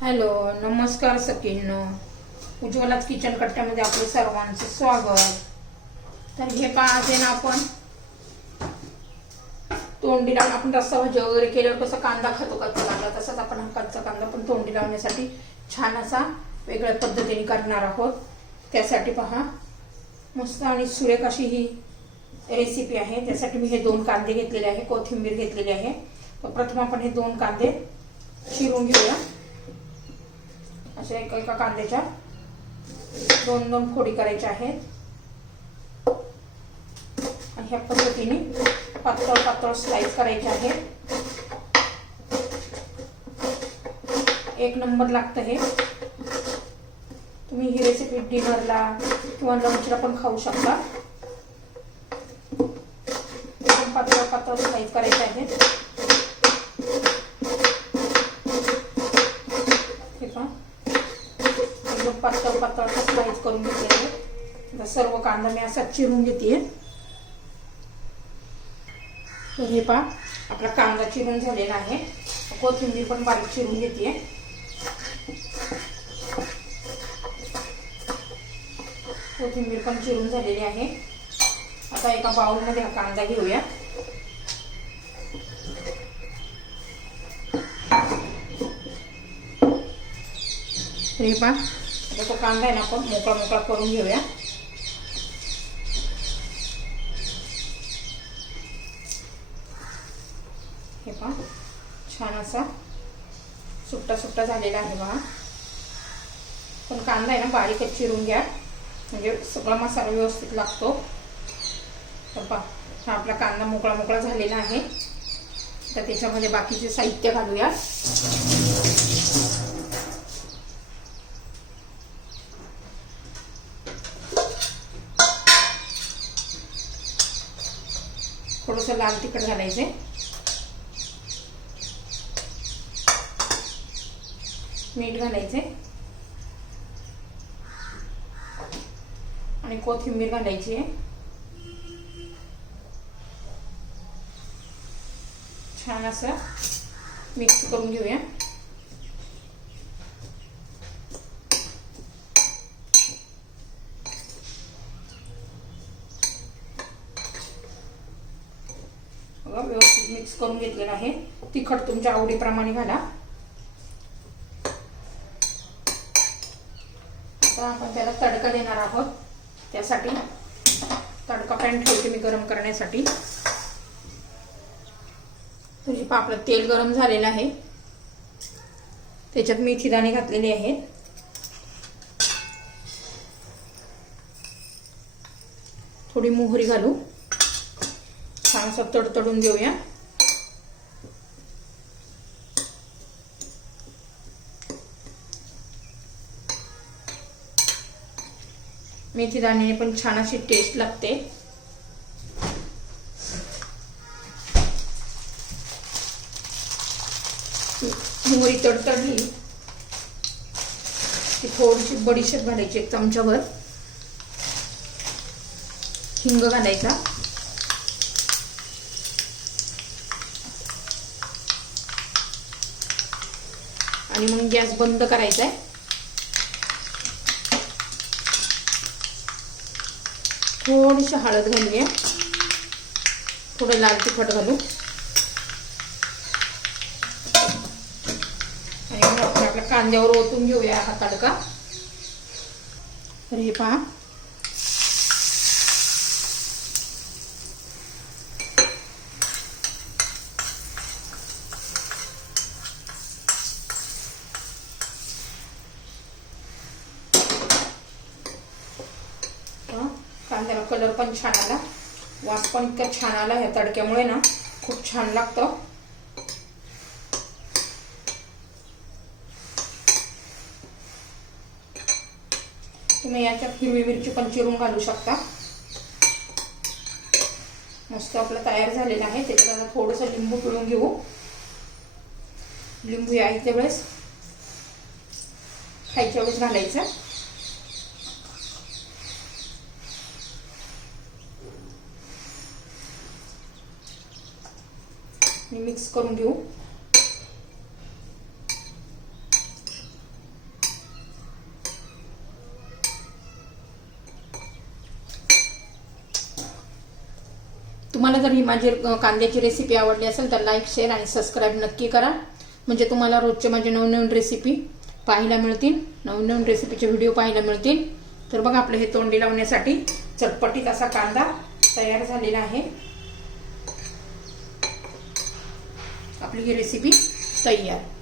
Hello नमस्कार सखींनो. उज्ज्वलाच kitchen कट्ट्यामध्ये आपलं सर्वांचं स्वागत. तर हे पहा आहे ना आपण तोंडी लावून आपण रस्सा भाजी वगैरे केल्यावर कसं कांदा खातो कच्चा कांदा तसाच आपण हा कच्चा कांदा पण तोंडी लावण्यासाठी छान असा वेगळ्या पद्धतीने करणार आहोत. त्यासाठी पहा मस्त आणि सुरेख अशी ही रेसिपी आहे. त्यासाठी मी हे दोन कांदे घेतलेले आहे कोथिंबीर घेतलेली आहे. तर प्रथम आपण हे दोन कांदे चिरून घेऊया. अशा एका एका कांद्याच्या दोन दोन फोडी करायच्या आहेत. आणि ह्या पद्धतीने पातळ पातळ स्लाइस करायचे आहेत. एक नंबर लागतं हे. तुम्ही ही रेसिपी डिनरला किंवा लंचला पण खाऊ शकता. पातळ पातळ स्लाइस करायचे आहेत. थोडं पातळ पातळ स्लाईस करून घेते सर्व कांदा मी असा चिरून घेते तर हे पहा आपला कांदा चिरून झालेला आहे कोथिंबीर पण बारीक चिरून घेते कोथिंबीर पण चिरून झालेली आहे आता एका बाउलमध्ये हा कांदा घेऊया हे पहा. आता कांदा आहे ना आपण मोकळा मोकळा करून घेऊया. हे पहा छान असा सुट्टा सुट्टा झालेला आहे बघा. पण कांदा आहे ना बारीकच चिरून घ्या. म्हणजे सगळा मसाला व्यवस्थित लागतो. तर पहा हा आपला कांदा मोकळा मोकळा झालेला आहे. तर त्याच्यामध्ये बाकीचे साहित्य घालूया. थोडंसं लाल तिखट घालायचंय मीठ घालायचे आणि कोथिंबीर घालायची आहे. छान असं मिक्स करून घेऊया. सगळं व्यवस्थित मिक्स करून घेतलेलं आहे. तिखट तुमच्या आवडीप्रमाणे घाला. आता आपण त्याला तडका देणार आहोत. त्यासाठी तडका पॅन ठेवते मी गरम करण्यासाठी. तुझी पापड तेल गरम झालेलं आहे. त्याच्यात मेथी दाणे घातलेले आहेत. थोडी मोहरी घालू. छान असं तडतडून देऊया. मेथी दाण्याने पण छान अशी टेस्ट लागते. मोहरी तडतडली की थोडीशी बडीशेप घालायची एक चमच्यावर हिंग घालायचा. आणि मग गॅस बंद करायचा आहे थोडीशी हळद घालूया. थोडं लाल तिखट घालू. आणि मग आपण आपल्या कांद्यावर ओतून घेऊया हा तडका. तर हे पहा. कांद्याला कलर पण छान आला. वास पण इतका छान आला ह्या तडक्यामुळे ना. खूप छान लागतं. तुम्ही याच्यात हिरवी मिरची पण चिरून घालू शकता. मस्त आपलं तयार झालेलं आहे. त्याच्यात आता थोडंसं लिंबू पिळून घेऊ. लिंबू यायच्या वेळेस खायच्या वेळेस घालायचं. मी मिक्स करून घेऊ. तुम्हाला जर ही माझी कांद्याची रेसिपी आवडली असेल तर लाईक शेअर आणि सबस्क्राईब नक्की करा. म्हणजे तुम्हाला रोजचे माझे नवनवीन रेसिपी पाहायला मिळतील. नवनवीन रेसिपीचे व्हिडिओ पाहायला मिळतील. तर बघा आपलं हे तोंडी लावण्यासाठी चटपटीत असा कांदा तयार झालेला आहे. आपली ही रेसिपी तयार.